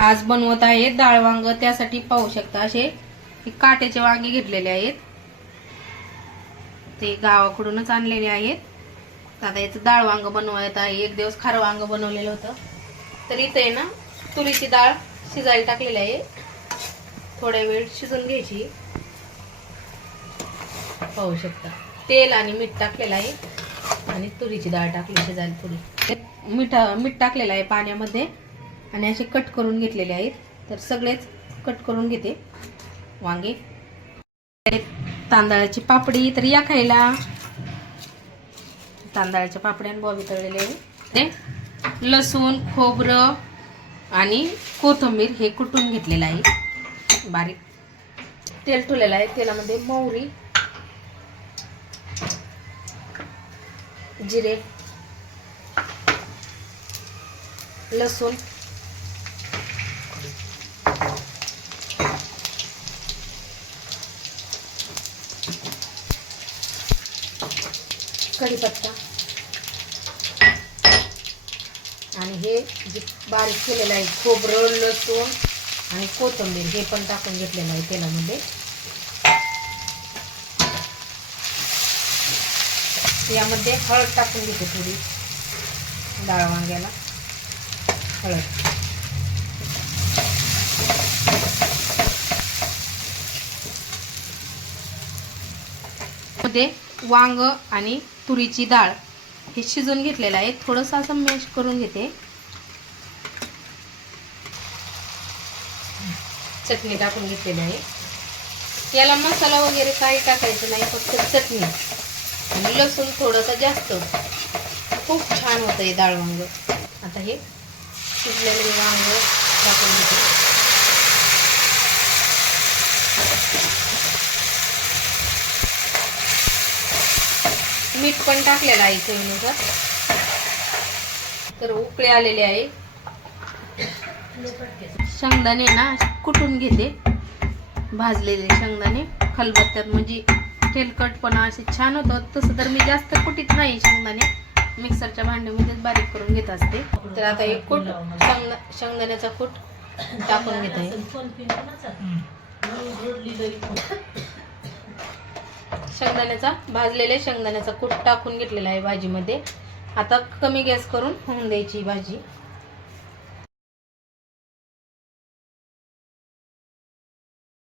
आज बनवत आहे डाळ वांग। त्यासाठी पाहू शकता असे काट्याचे वांगे घेतलेले आहेत, ते गावाकडूनच आणलेले आहेत। आता याचं डाळ वांग बनवत आहे। एक दिवस खारं वांग बनवलेलं होतं, तर इथे ना तुरीची डाळ शिजायला टाकलेली आहे। थोड्या वेळ शिजून घ्यायची। पाहू शकता तेल आणि मीठ टाकलेलं आहे आणि तुरीची डाळ टाकली शिजायला। थोडी मीठ टाकलेलं आहे पाण्यामध्ये आणि असे कट करून घेतलेले आहेत। तर सगळेच कट करून घेते वांगे। तांदळाची पापडी, तर या खायला तांदळाच्या पापड्या बॉबी तळलेले आहे। लसूण, खोबरं आणि कोथिंबीर हे कुटून घेतलेलं आहे बारीक। तेल ठेवलेलं आहे, तेलामध्ये मोहरी, जिरे, लसूण, कढीपत्ता आणि हे जे बारीक केलेलं आहे खोबरं, लसूण आणि कोथिंबीर हे पण टाकून घेतलेलं आहे तेलामध्ये। यामध्ये हळद टाकून घेते थोडी, डाळ वांग्याला हळद। मध्ये वांग आणि तुरीची डाळ हे शिजून घेतलेलं आहे। थोडंसं असं मॅश करून घेते। चटणी टाकून घेतलेली आहे। याला मसाला वगैरे काही टाकायचं नाही, फक्त चटणी आणि लसूण थोडंसं जास्त। खूप छान होतं हे डाळ वांग। आता हे शिजलेले वांग टाकून घेते। मीठ पण टाकलेलं आहे चवीनुसार। तर उकळे आलेले आहे। शेंगदाणे ना कुटून घेते, भाजलेले शेंगदाणे खलबत्त्यात, म्हणजे तेलकटपणा असे छान होतं। तसं तर मी जास्त कुटीत नाही, शेंगदाणे मिक्सरच्या भांड्यामध्येच बारीक करून घेत असते। तर आता एक कूट शेंगदाण्याचा कूट टाकून घेत आहे। भाजलेले शेंगदाण्याचा कूट टाकून घेतलेला आहे भाजीमध्ये। आता कमी गॅस करून होऊन द्यायची भाजी।